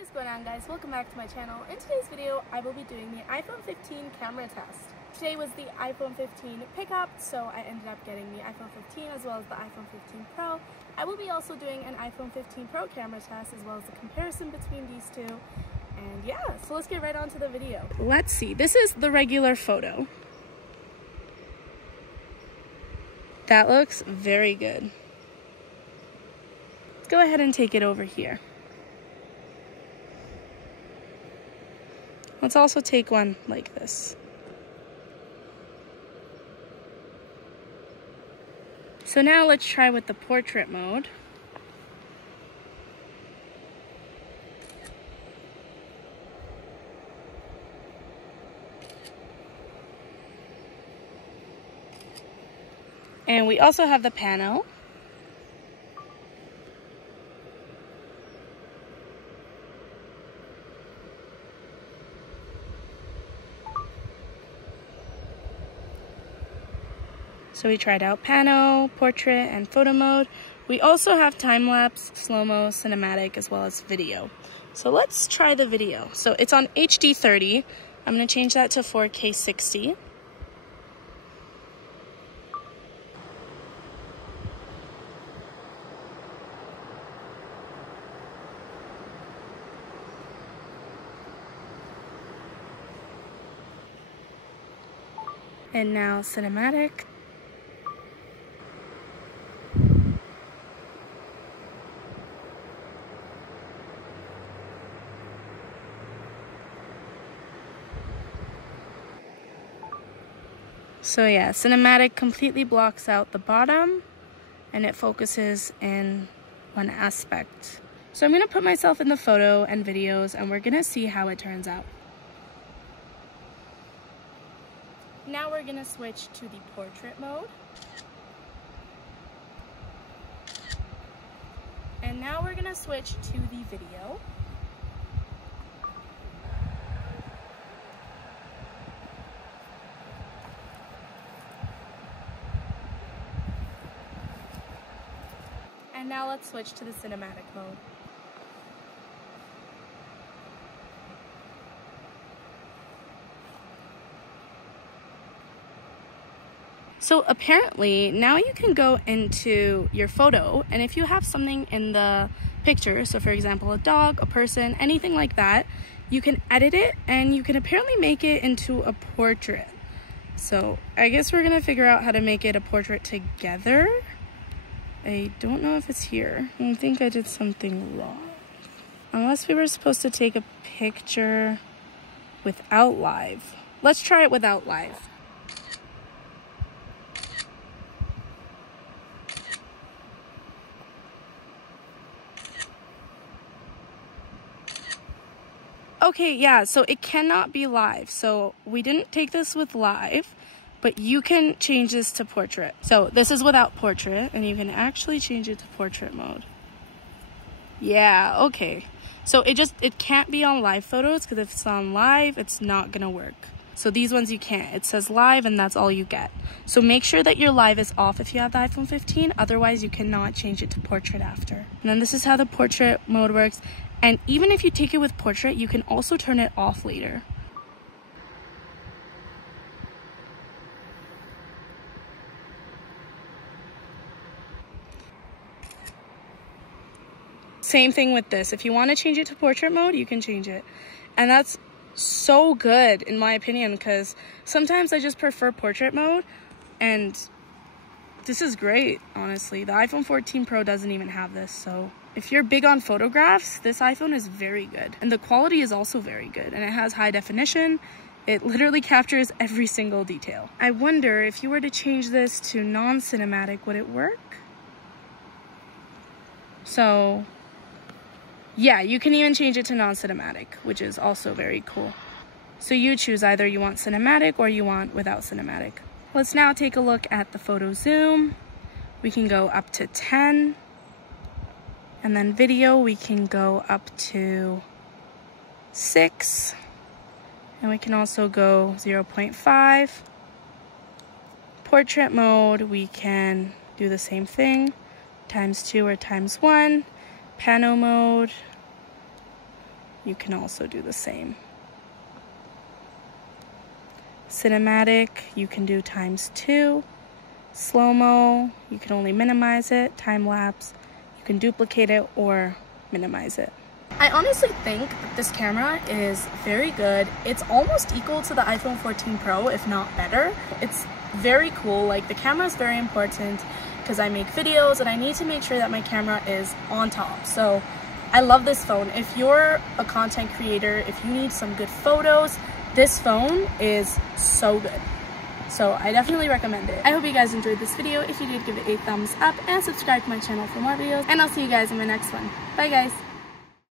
What is going on, guys? Welcome back to my channel. In today's video, I will be doing the iPhone 15 camera test. Today was the iPhone 15 pickup, so I ended up getting the iPhone 15 as well as the iPhone 15 Pro. I will be also doing an iPhone 15 Pro camera test as well as the comparison between these two. And yeah, so let's get right on to the video. Let's see. This is the regular photo. That looks very good. Let's go ahead and take it over here. Let's also take one like this. So now let's try with the portrait mode. And we also have the pano. So we tried out pano, portrait, and photo mode. We also have time-lapse, slow-mo, cinematic, as well as video. So let's try the video. So it's on HD 30. I'm going to change that to 4K 60. And now cinematic. So yeah, cinematic completely blocks out the bottom and it focuses in one aspect. So I'm going to put myself in the photo and videos and we're going to see how it turns out. Now we're going to switch to the portrait mode. And now we're going to switch to the video. And now let's switch to the cinematic mode. So apparently now you can go into your photo, and if you have something in the picture, so for example a dog, a person, anything like that, you can edit it and you can apparently make it into a portrait. So I guess we're gonna figure out how to make it a portrait together. I don't know if it's here. I think I did something wrong. Unless we were supposed to take a picture without live. Let's try it without live. Okay, yeah, so it cannot be live. So we didn't take this with live, but you can change this to portrait. So this is without portrait, and you can actually change it to portrait mode. Yeah, okay. So it can't be on live photos, because if it's on live, it's not gonna work. So these ones you can't. It says live, and that's all you get. So make sure that your live is off if you have the iPhone 15, otherwise you cannot change it to portrait after. And then this is how the portrait mode works. And even if you take it with portrait, you can also turn it off later. Same thing with this. If you want to change it to portrait mode, you can change it. And that's so good in my opinion, because sometimes I just prefer portrait mode, and this is great, honestly. The iPhone 14 Pro doesn't even have this, so if you're big on photographs, this iPhone is very good. And the quality is also very good, and it has high definition. It literally captures every single detail. I wonder if you were to change this to non-cinematic, would it work? So yeah, you can even change it to non-cinematic, which is also very cool. So you choose either you want cinematic or you want without cinematic. Let's now take a look at the photo zoom. We can go up to 10. And then video, we can go up to 6. And we can also go 0.5. Portrait mode, we can do the same thing, ×2 or ×1. Pano mode, you can also do the same. Cinematic, you can do ×2. Slow-mo, you can only minimize it. Time-lapse, you can duplicate it or minimize it. I honestly think that this camera is very good. It's almost equal to the iPhone 14 Pro, if not better. It's very cool. Like, the camera is very important because I make videos and I need to make sure that my camera is on top. So I love this phone. If you're a content creator, if you need some good photos, this phone is so good. So I definitely recommend it. I hope you guys enjoyed this video. If you did, give it a thumbs up and subscribe to my channel for more videos. And I'll see you guys in my next one. Bye guys.